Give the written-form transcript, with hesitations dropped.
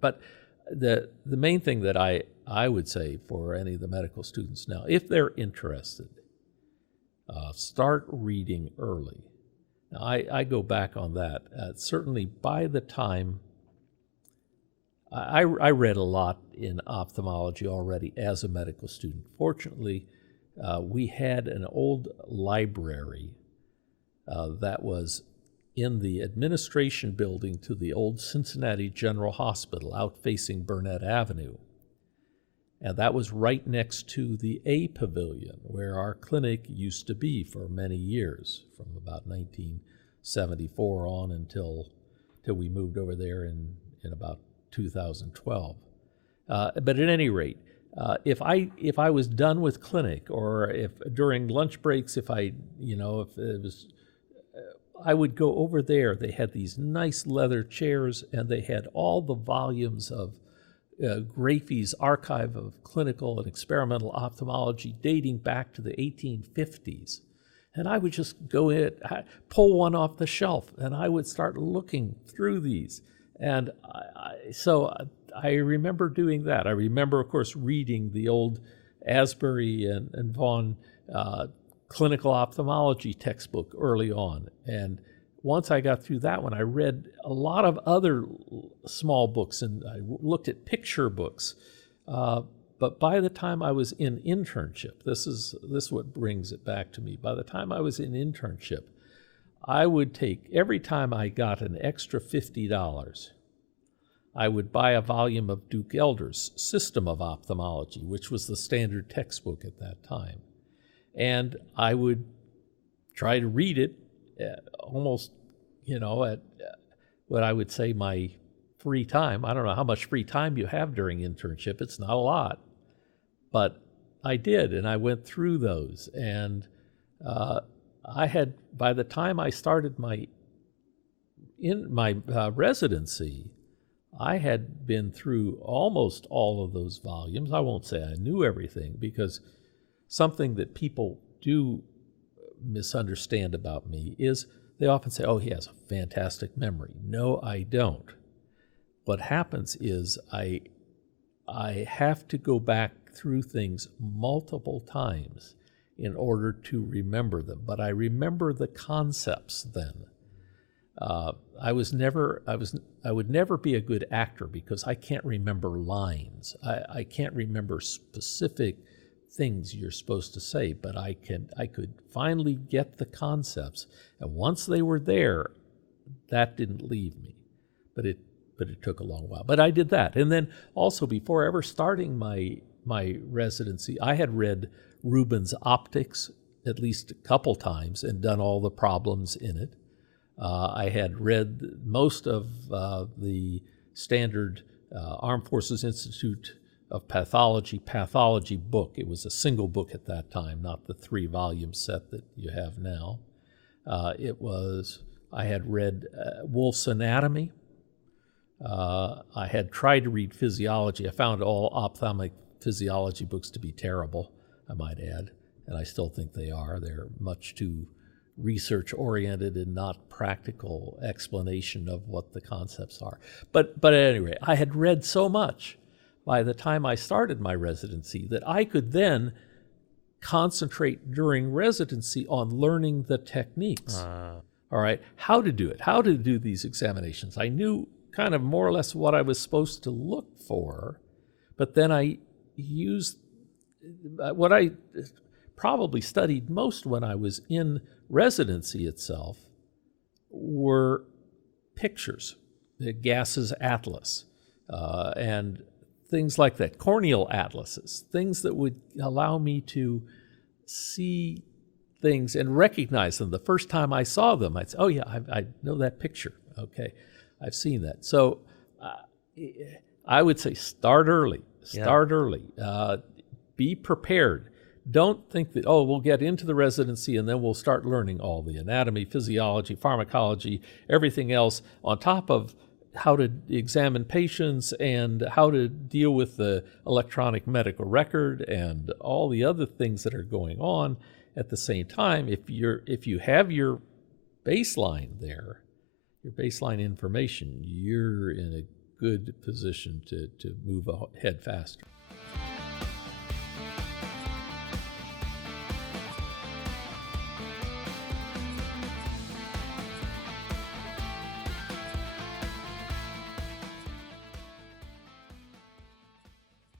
But the main thing that I would say for any of the medical students now, if they're interested, start reading early. Now, I go back on that. Certainly by the time, I read a lot in ophthalmology already as a medical student. Fortunately, we had an old library that was in the administration building to the old Cincinnati General Hospital out facing Burnett Avenue. And that was right next to the A Pavilion, where our clinic used to be for many years, from about 1974 on until we moved over there in about 2012. But at any rate, if I was done with clinic, or if during lunch breaks, if it was, I would go over there. They had these nice leather chairs, and they had all the volumes of Grafey's Archive of Clinical and Experimental Ophthalmology dating back to the 1850s. And I would just go in, pull one off the shelf, and I would start looking through these. And so I remember doing that. I remember, of course, reading the old Asbury and Vaughan clinical ophthalmology textbook early on. And once I got through that one, I read a lot of other small books, and I looked at picture books. But by the time I was in internship, this is what brings it back to me. By the time I was in internship, I would take, every time I got an extra $50, I would buy a volume of Duke Elder's System of Ophthalmology, which was the standard textbook at that time. And I would try to read it almost, at what I would say my free time. I don't know how much free time you have during internship. It's not a lot. But I did, and I went through those. And I had, by the time I started my residency, I had been through almost all of those volumes. I won't say I knew everything, because something that people do misunderstand about me is they often say, oh, he has a fantastic memory. No, I don't. What happens is I have to go back through things multiple times in order to remember them. But I remember the concepts then. I would never be a good actor because I can't remember lines. I can't remember specific things you're supposed to say, but I could finally get the concepts. And once they were there, that didn't leave me. But it took a long while. But I did that. And then also, before ever starting my residency, I had read Rubin's Optics at least a couple times and done all the problems in it. I had read most of the standard Armed Forces Institute of Pathology book. It was a single book at that time, not the 3-volume set that you have now. I had read Wolf's Anatomy. I had tried to read physiology. I found all ophthalmic physiology books to be terrible, I might add, and I still think they are. They're much too research-oriented and not practical explanation of what the concepts are. But at any rate, I had read so much by the time I started my residency that I could then concentrate during residency on learning the techniques. All right, how to do it, how to do these examinations. I knew kind of more or less what I was supposed to look for, but then I used what I probably studied most when I was in residency itself were pictures, the Gass's Atlas, and things like that, corneal atlases, things that would allow me to see things and recognize them. The first time I saw them, I'd say, oh yeah, I know that picture. Okay, I've seen that. So I would say start early. Be prepared. Don't think that, we'll get into the residency and then we'll start learning all the anatomy, physiology, pharmacology, everything else on top of how to examine patients and how to deal with the electronic medical record and all the other things that are going on at the same time. If you have your baseline there, your baseline information, you're in a good position to move ahead faster.